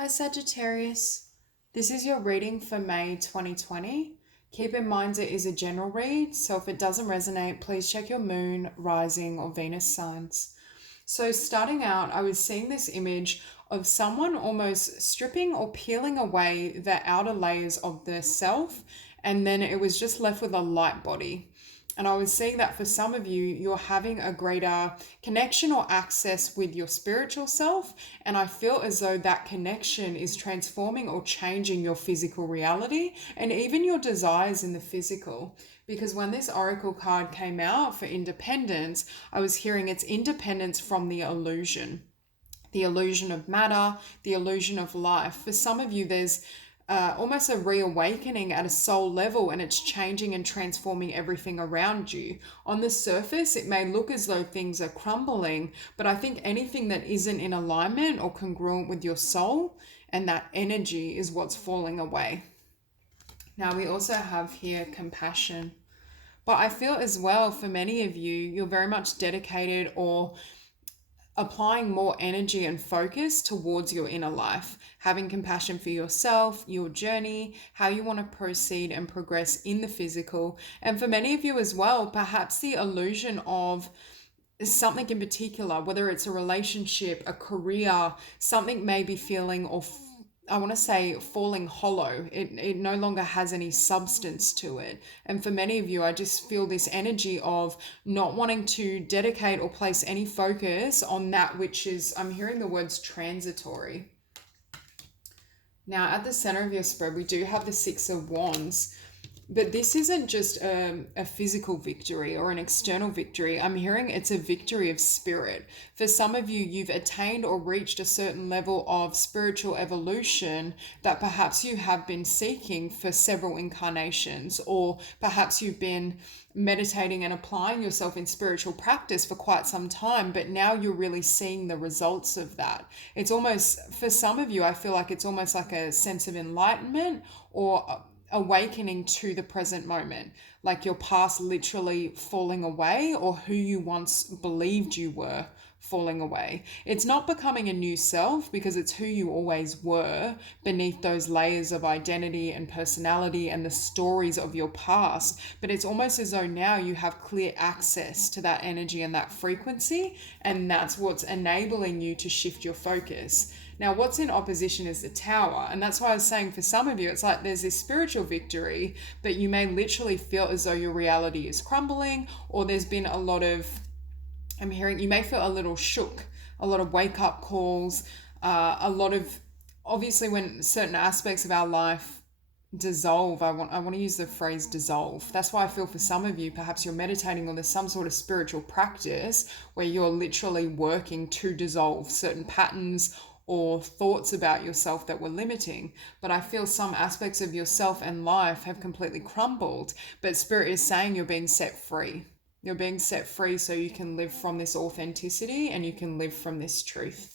Hi Sagittarius, this is your reading for May 2020. Keep in mind it is a general read, so if it doesn't resonate, please check your moon, rising, or Venus signs. So starting out, I was seeing this image of someone almost stripping or peeling away the outer layers of the self, and then it was just left with a light body. And I was seeing that for some of you, you're having a greater connection or access with your spiritual self. And I feel as though that connection is transforming or changing your physical reality and even your desires in the physical. Because when this oracle card came out for independence, I was hearing it's independence from the illusion of matter, the illusion of life. For some of you, there's almost a reawakening at a soul level, and it's changing and transforming everything around you. On the surface, it may look as though things are crumbling, but I think anything that isn't in alignment or congruent with your soul and that energy is what's falling away. Now, we also have here compassion. But I feel as well, for many of you, you're very much dedicated or applying more energy and focus towards your inner life, having compassion for yourself, your journey, how you want to proceed and progress in the physical. And for many of you as well, perhaps the illusion of something in particular, whether it's a relationship, a career, something may be feeling or I want to say falling hollow. It no longer has any substance to it. And for many of you, I just feel this energy of not wanting to dedicate or place any focus on that which is, I'm hearing the words transitory. Now, at the center of your spread, we do have the Six of Wands. But this isn't just a physical victory or an external victory. I'm hearing it's a victory of spirit. For some of you, you've attained or reached a certain level of spiritual evolution that perhaps you have been seeking for several incarnations, or perhaps you've been meditating and applying yourself in spiritual practice for quite some time, but now you're really seeing the results of that. It's almost, for some of you, I feel like it's almost like a sense of enlightenment or awakening to the present moment, like your past literally falling away, or who you once believed you were falling away. It's not becoming a new self, because it's who you always were beneath those layers of identity and personality and the stories of your past. But it's almost as though now you have clear access to that energy and that frequency, and that's what's enabling you to shift your focus. Now, what's in opposition is the Tower. And that's why I was saying, for some of you, it's like there's this spiritual victory, but you may literally feel as though your reality is crumbling, or there's been a lot of, I'm hearing, you may feel a little shook, a lot of wake up calls, a lot of, obviously when certain aspects of our life dissolve, I want to use the phrase dissolve. That's why I feel for some of you, perhaps you're meditating, or there's some sort of spiritual practice where you're literally working to dissolve certain patterns or thoughts about yourself that were limiting. But I feel some aspects of yourself and life have completely crumbled, but Spirit is saying you're being set free. You're being set free so you can live from this authenticity and you can live from this truth.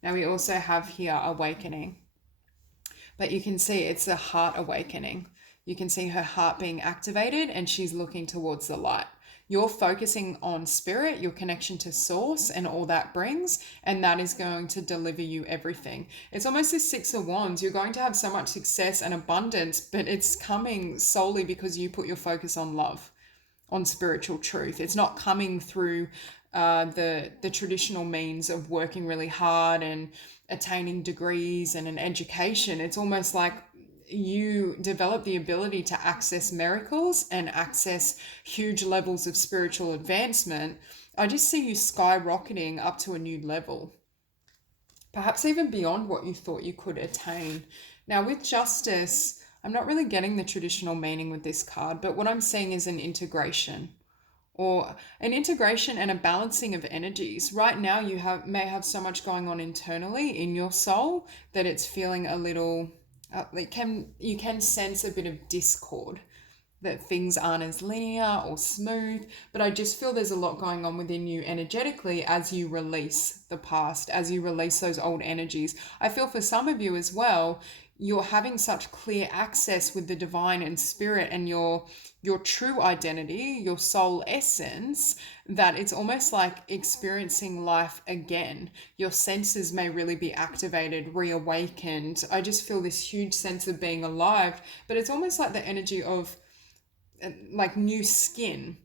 Now, we also have here awakening, but you can see it's a heart awakening. You can see her heart being activated and she's looking towards the light. You're focusing on spirit, your connection to source, and all that brings, and that is going to deliver you everything. It's almost this Six of Wands. You're going to have so much success and abundance, but it's coming solely because you put your focus on love, on spiritual truth. It's not coming through the traditional means of working really hard and attaining degrees and an education. It's almost like you develop the ability to access miracles and access huge levels of spiritual advancement. I just see you skyrocketing up to a new level, perhaps even beyond what you thought you could attain. Now, with Justice, I'm not really getting the traditional meaning with this card, but what I'm seeing is an integration, or an integration and a balancing of energies. Right now, you may have so much going on internally in your soul that it's feeling a little, you can sense a bit of discord. that things aren't as linear or smooth, but I just feel there's a lot going on within you energetically as you release the past, as you release those old energies. I feel for some of you as well, you're having such clear access with the divine and spirit and your true identity, your soul essence, that it's almost like experiencing life again. Your senses may really be activated, reawakened. I just feel this huge sense of being alive, but it's almost like the energy of like new skin.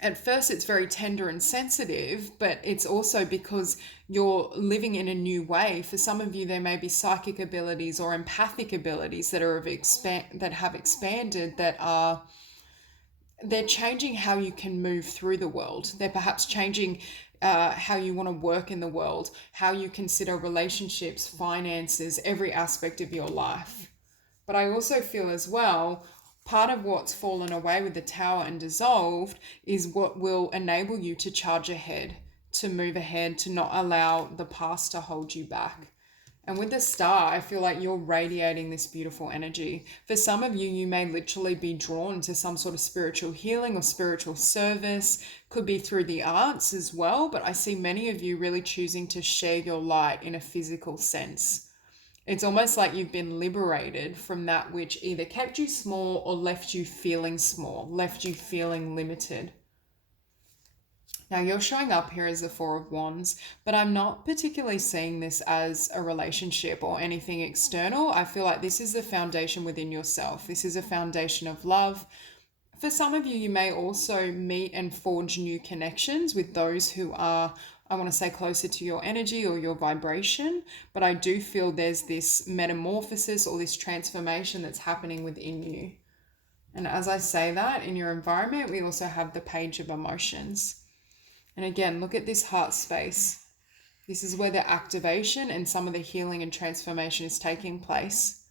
At first it's very tender and sensitive, but it's also because you're living in a new way. For some of you, there may be psychic abilities or empathic abilities that are that have expanded, that are, they're changing how you can move through the world. They're perhaps changing how you want to work in the world, how you consider relationships, finances, every aspect of your life. But I also feel as well, part of what's fallen away with the Tower and dissolved is what will enable you to charge ahead, to move ahead, to not allow the past to hold you back. And with the Star, I feel like you're radiating this beautiful energy. For some of you, you may literally be drawn to some sort of spiritual healing or spiritual service. Could be through the arts as well, but I see many of you really choosing to share your light in a physical sense. It's almost like you've been liberated from that which either kept you small or left you feeling small, left you feeling limited. Now you're showing up here as the Four of Wands, but I'm not particularly seeing this as a relationship or anything external. I feel like this is the foundation within yourself. This is a foundation of love. For some of you, you may also meet and forge new connections with those who are, I want to say, closer to your energy or your vibration, but I do feel there's this metamorphosis or this transformation that's happening within you. And as I say that, in your environment, we also have the Page of Emotions. And again, look at this heart space. This is where the activation and some of the healing and transformation is taking place.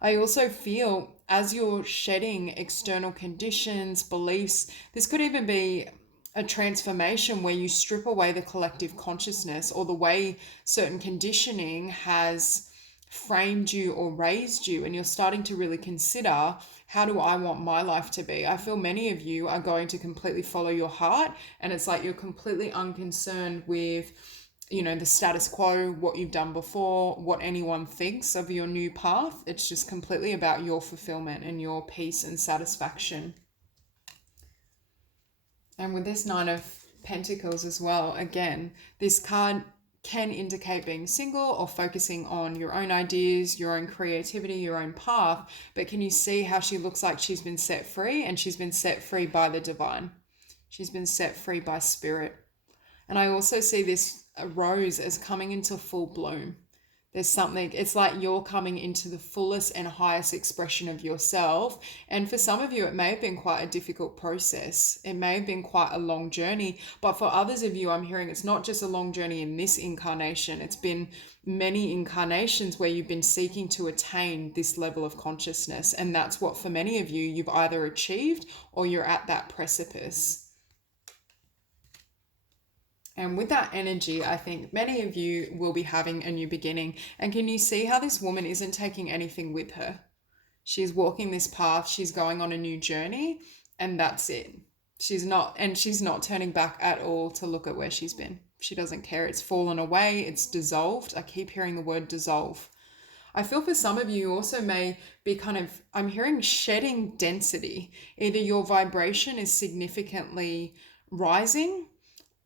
I also feel as you're shedding external conditions, beliefs, this could even be a transformation where you strip away the collective consciousness or the way certain conditioning has framed you or raised you, and you're starting to really consider, how do I want my life to be? I feel many of you are going to completely follow your heart, and it's like you're completely unconcerned with, you know, the status quo, what you've done before, what anyone thinks of your new path. It's just completely about your fulfillment and your peace and satisfaction. And with this Nine of Pentacles as well, again, this card can indicate being single or focusing on your own ideas, your own creativity, your own path. But can you see how she looks like she's been set free, and she's been set free by the divine? She's been set free by spirit. And I also see this rose as coming into full bloom. There's something, it's like you're coming into the fullest and highest expression of yourself. And for some of you, it may have been quite a difficult process. It may have been quite a long journey. But for others of you, I'm hearing it's not just a long journey in this incarnation. It's been many incarnations where you've been seeking to attain this level of consciousness. And that's what, for many of you, you've either achieved or you're at that precipice. And with that energy, I think many of you will be having a new beginning. And can you see how this woman isn't taking anything with her? She's walking this path, she's going on a new journey, and that's it. She's not turning back at all to look at where she's been. She doesn't care. It's fallen away, it's dissolved. I keep hearing the word dissolve. I feel for some of you also may be I'm hearing shedding density. Either your vibration is significantly rising,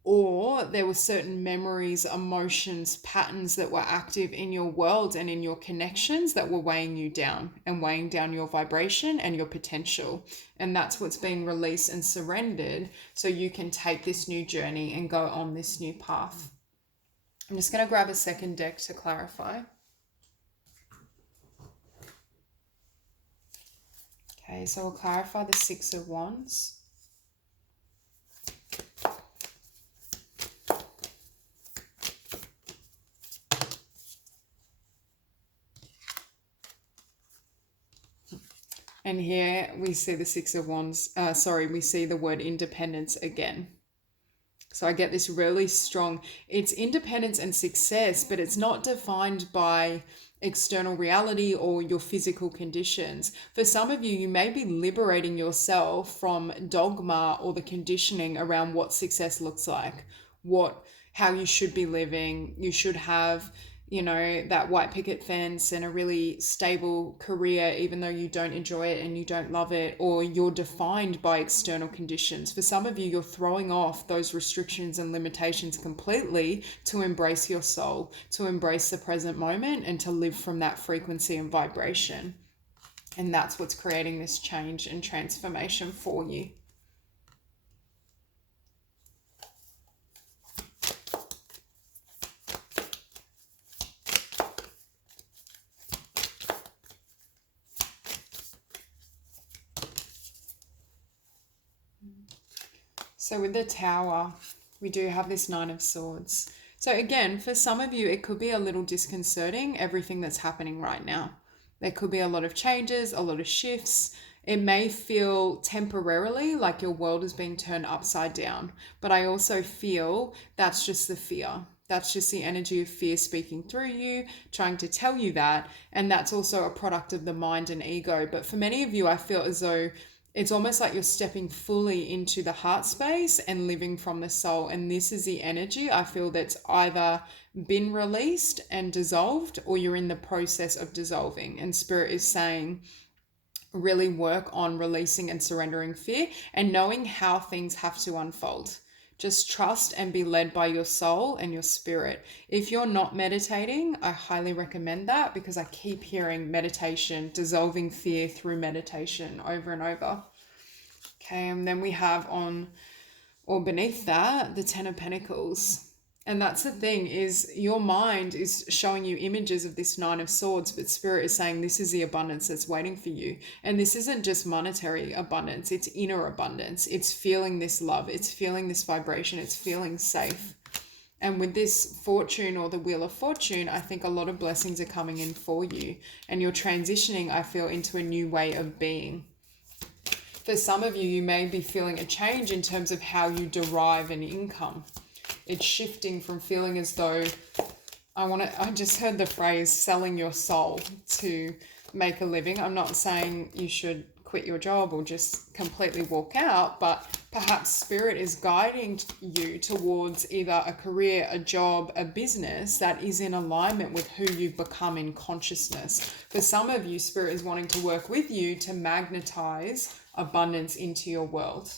or there were certain memories, emotions, patterns that were active in your world and in your connections that were weighing you down and weighing down your vibration and your potential. And that's what's being released and surrendered so you can take this new journey and go on this new path. I'm just going to grab a second deck to clarify. Okay, so we'll clarify the Six of Wands. And here we see the Six of Wands, we see the word independence again. So I get this really strong, it's independence and success, but it's not defined by external reality or your physical conditions. For some of you, you may be liberating yourself from dogma or the conditioning around what success looks like, how you should be living. You should have, that white picket fence and a really stable career, even though you don't enjoy it and you don't love it, or you're defined by external conditions. For some of you, you're throwing off those restrictions and limitations completely to embrace your soul, to embrace the present moment, and to live from that frequency and vibration. And that's what's creating this change and transformation for you. So with the Tower, we do have this Nine of Swords. So again, for some of you, it could be a little disconcerting, everything that's happening right now. There could be a lot of changes, a lot of shifts. It may feel temporarily like your world is being turned upside down, but I also feel that's just the fear. That's just the energy of fear speaking through you, trying to tell you that. And that's also a product of the mind and ego. But for many of you, I feel as though it's almost like you're stepping fully into the heart space and living from the soul. And this is the energy I feel that's either been released and dissolved, or you're in the process of dissolving. And Spirit is saying, really work on releasing and surrendering fear and knowing how things have to unfold. Just trust and be led by your soul and your spirit. If you're not meditating, I highly recommend that, because I keep hearing meditation, dissolving fear through meditation over and over. Okay, and then we have on or beneath that, the Ten of Pentacles. And that's the thing, is your mind is showing you images of this Nine of Swords, but Spirit is saying this is the abundance that's waiting for you. And this isn't just monetary abundance, it's inner abundance. It's feeling this love, it's feeling this vibration, it's feeling safe. And with this Fortune or the Wheel of Fortune, I think a lot of blessings are coming in for you. And you're transitioning, I feel, into a new way of being. For some of you, you may be feeling a change in terms of how you derive an income. It's shifting from feeling as though I just heard the phrase selling your soul to make a living. I'm not saying you should quit your job or just completely walk out, but perhaps Spirit is guiding you towards either a career, a job, a business that is in alignment with who you've become in consciousness. For some of you, Spirit is wanting to work with you to magnetize abundance into your world.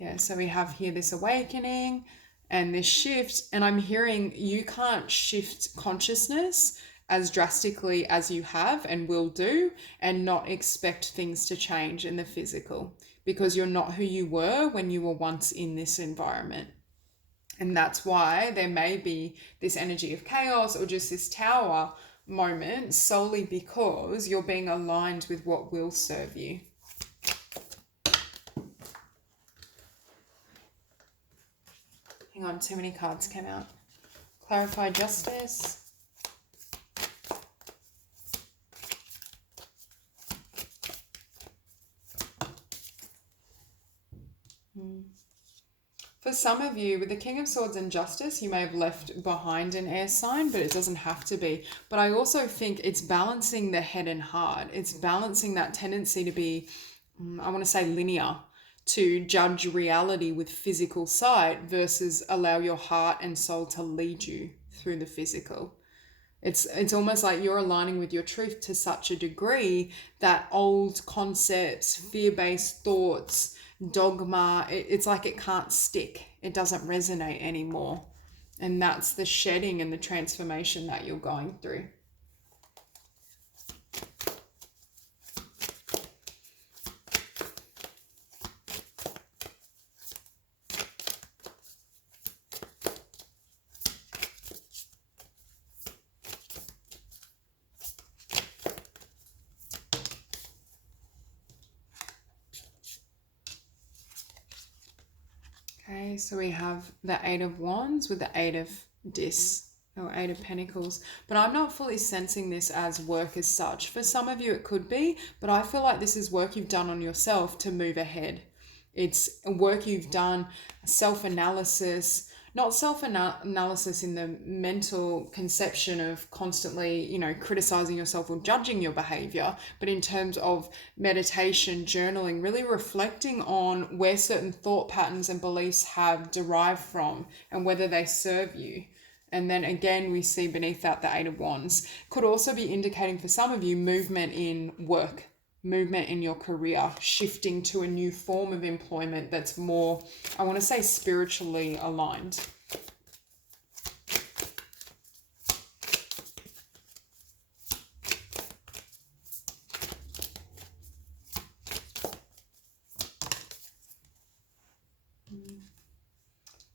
Yeah, so we have here this awakening and this shift, and I'm hearing you can't shift consciousness as drastically as you have and will do and not expect things to change in the physical, because you're not who you were when you were once in this environment. And that's why there may be this energy of chaos or just this Tower moment, solely because you're being aligned with what will serve you. Hang on, too many cards came out. Clarify justice. For some of you, with the King of Swords and Justice, you may have left behind an air sign, but it doesn't have to be. But I also think it's balancing the head and heart. It's balancing that tendency to be, I want to say, linear, to judge reality with physical sight versus allow your heart and soul to lead you through the physical. It's almost like you're aligning with your truth to such a degree that old concepts, fear-based thoughts, dogma, it's like it can't stick. It doesn't resonate anymore. And that's the shedding and the transformation that you're going through. Okay, so we have the Eight of Wands with the Eight of Dis, or Eight of Pentacles. But I'm not fully sensing this as work as such. For some of you it could be, but I feel like this is work you've done on yourself to move ahead. It's work you've done, self-analysis, not self-analysis in the mental conception of constantly, criticizing yourself or judging your behavior, but in terms of meditation, journaling, really reflecting on where certain thought patterns and beliefs have derived from and whether they serve you. And then again, we see beneath that the Eight of Wands. Could also be indicating for some of you movement in work, movement in your career, shifting to a new form of employment that's more, I want to say, spiritually aligned.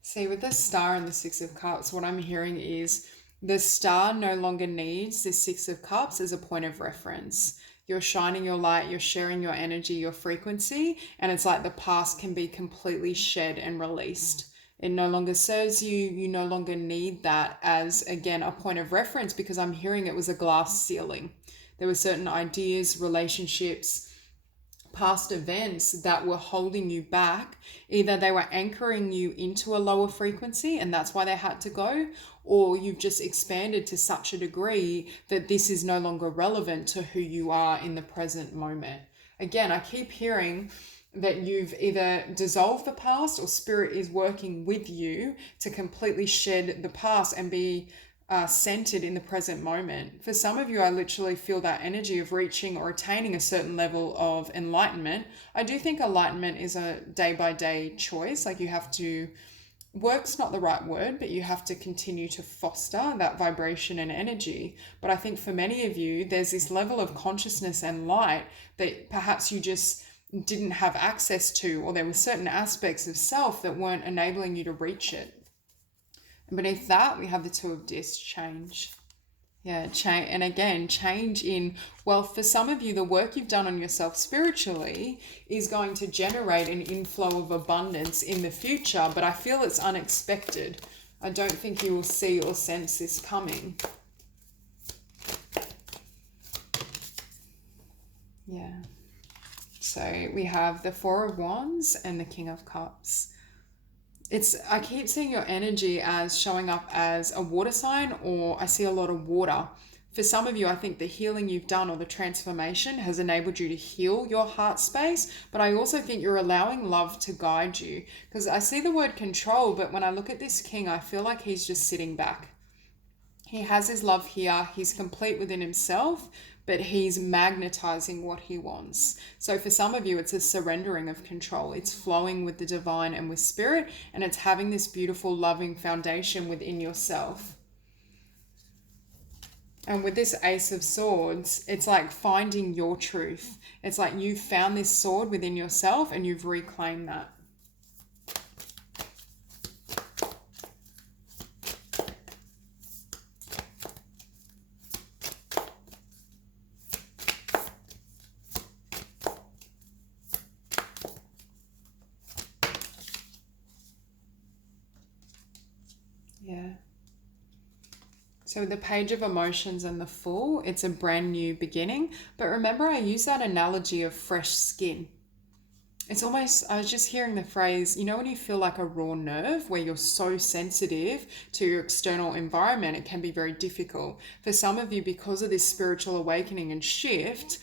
See, with the Star and the Six of Cups, what I'm hearing is the Star no longer needs the Six of Cups as a point of reference. You're shining your light, you're sharing your energy, your frequency, and it's like the past can be completely shed and released. It no longer serves you. You no longer need that as, again, a point of reference, because I'm hearing it was a glass ceiling. There were certain ideas, relationships, past events that were holding you back. Either they were anchoring you into a lower frequency and that's why they had to go, or you've just expanded to such a degree that this is no longer relevant to who you are in the present moment. Again, I keep hearing that you've either dissolved the past or spirit is working with you to completely shed the past and be centered in the present moment. For some of you, I literally feel that energy of reaching or attaining a certain level of enlightenment. I do think enlightenment is a day-by-day choice. Like, you have to, work's not the right word, but you have to continue to foster that vibration and energy. But I think for many of you, there's this level of consciousness and light that perhaps you just didn't have access to, or there were certain aspects of self that weren't enabling you to reach it. And beneath that, we have the Two of Discs, change. Yeah, change. And again, change in, well, for some of you, the work you've done on yourself spiritually is going to generate an inflow of abundance in the future, but I feel it's unexpected. I don't think you will see or sense this coming. Yeah. So we have the Four of Wands and the King of Cups. I keep seeing your energy as showing up as a water sign, or I see a lot of water. For some of you, I think the healing you've done or the transformation has enabled you to heal your heart space, but I also think you're allowing love to guide you, because I see the word control, but when I look at this king, I feel like he's just sitting back. He has his love here. He's complete within himself, but he's magnetizing what he wants. So for some of you, it's a surrendering of control. It's flowing with the divine and with spirit, and it's having this beautiful, loving foundation within yourself. And with this Ace of Swords, it's like finding your truth. It's like you've found this sword within yourself and you've reclaimed that. Yeah. So with the Page of Emotions and the Fool, it's a brand new beginning. But remember, I use that analogy of fresh skin. It's almost, I was just hearing the phrase, you know, when you feel like a raw nerve where you're so sensitive to your external environment, it can be very difficult. For some of you, because of this spiritual awakening and shift,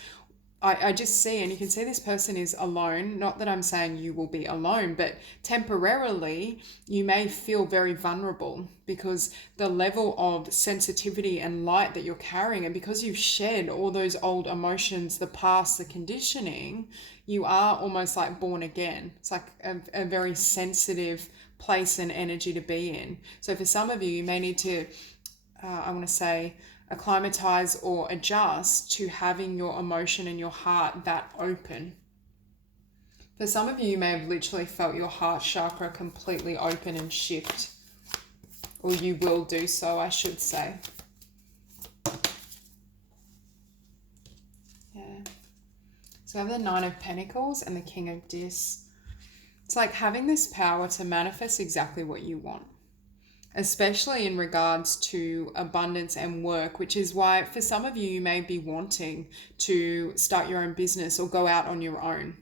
I just see, and you can see this person is alone. Not that I'm saying you will be alone, but temporarily you may feel very vulnerable because the level of sensitivity and light that you're carrying, and because you've shed all those old emotions, the past, the conditioning, you are almost like born again. It's like a very sensitive place and energy to be in. So for some of you, you may need to, I want to say, acclimatize or adjust to having your emotion and your heart that open. For some of you, you may have literally felt your heart chakra completely open and shift, or you will do so, I should say. Yeah. So I have the Nine of Pentacles and the King of Discs. It's like having this power to manifest exactly what you want, especially in regards to abundance and work, which is why for some of you, you may be wanting to start your own business or go out on your own.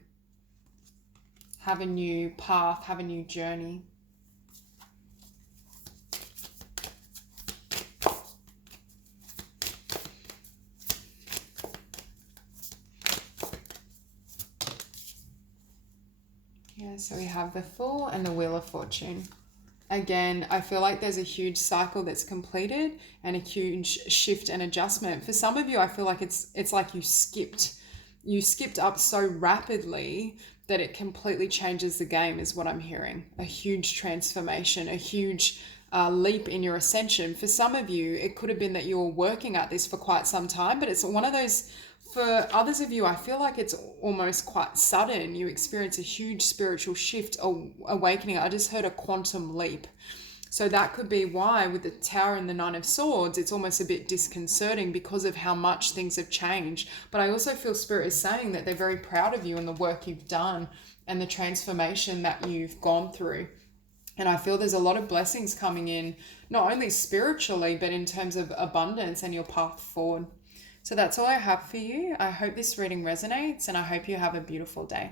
have a new path, have a new journey. Yeah, so we have the Fool and the Wheel of Fortune. Again, I feel like there's a huge cycle that's completed and a huge shift and adjustment. For some of you, I feel like it's like you skipped up so rapidly that it completely changes the game, is what I'm hearing. A huge transformation, a huge leap in your ascension. For some of you, it could have been that you were working at this for quite some time, but it's one of those. For others of you, I feel like it's almost quite sudden. You experience a huge spiritual shift, awakening. I just heard a quantum leap. So that could be why with the Tower and the Nine of Swords, it's almost a bit disconcerting because of how much things have changed. But I also feel Spirit is saying that they're very proud of you and the work you've done and the transformation that you've gone through. And I feel there's a lot of blessings coming in, not only spiritually, but in terms of abundance and your path forward. So that's all I have for you. I hope this reading resonates and I hope you have a beautiful day.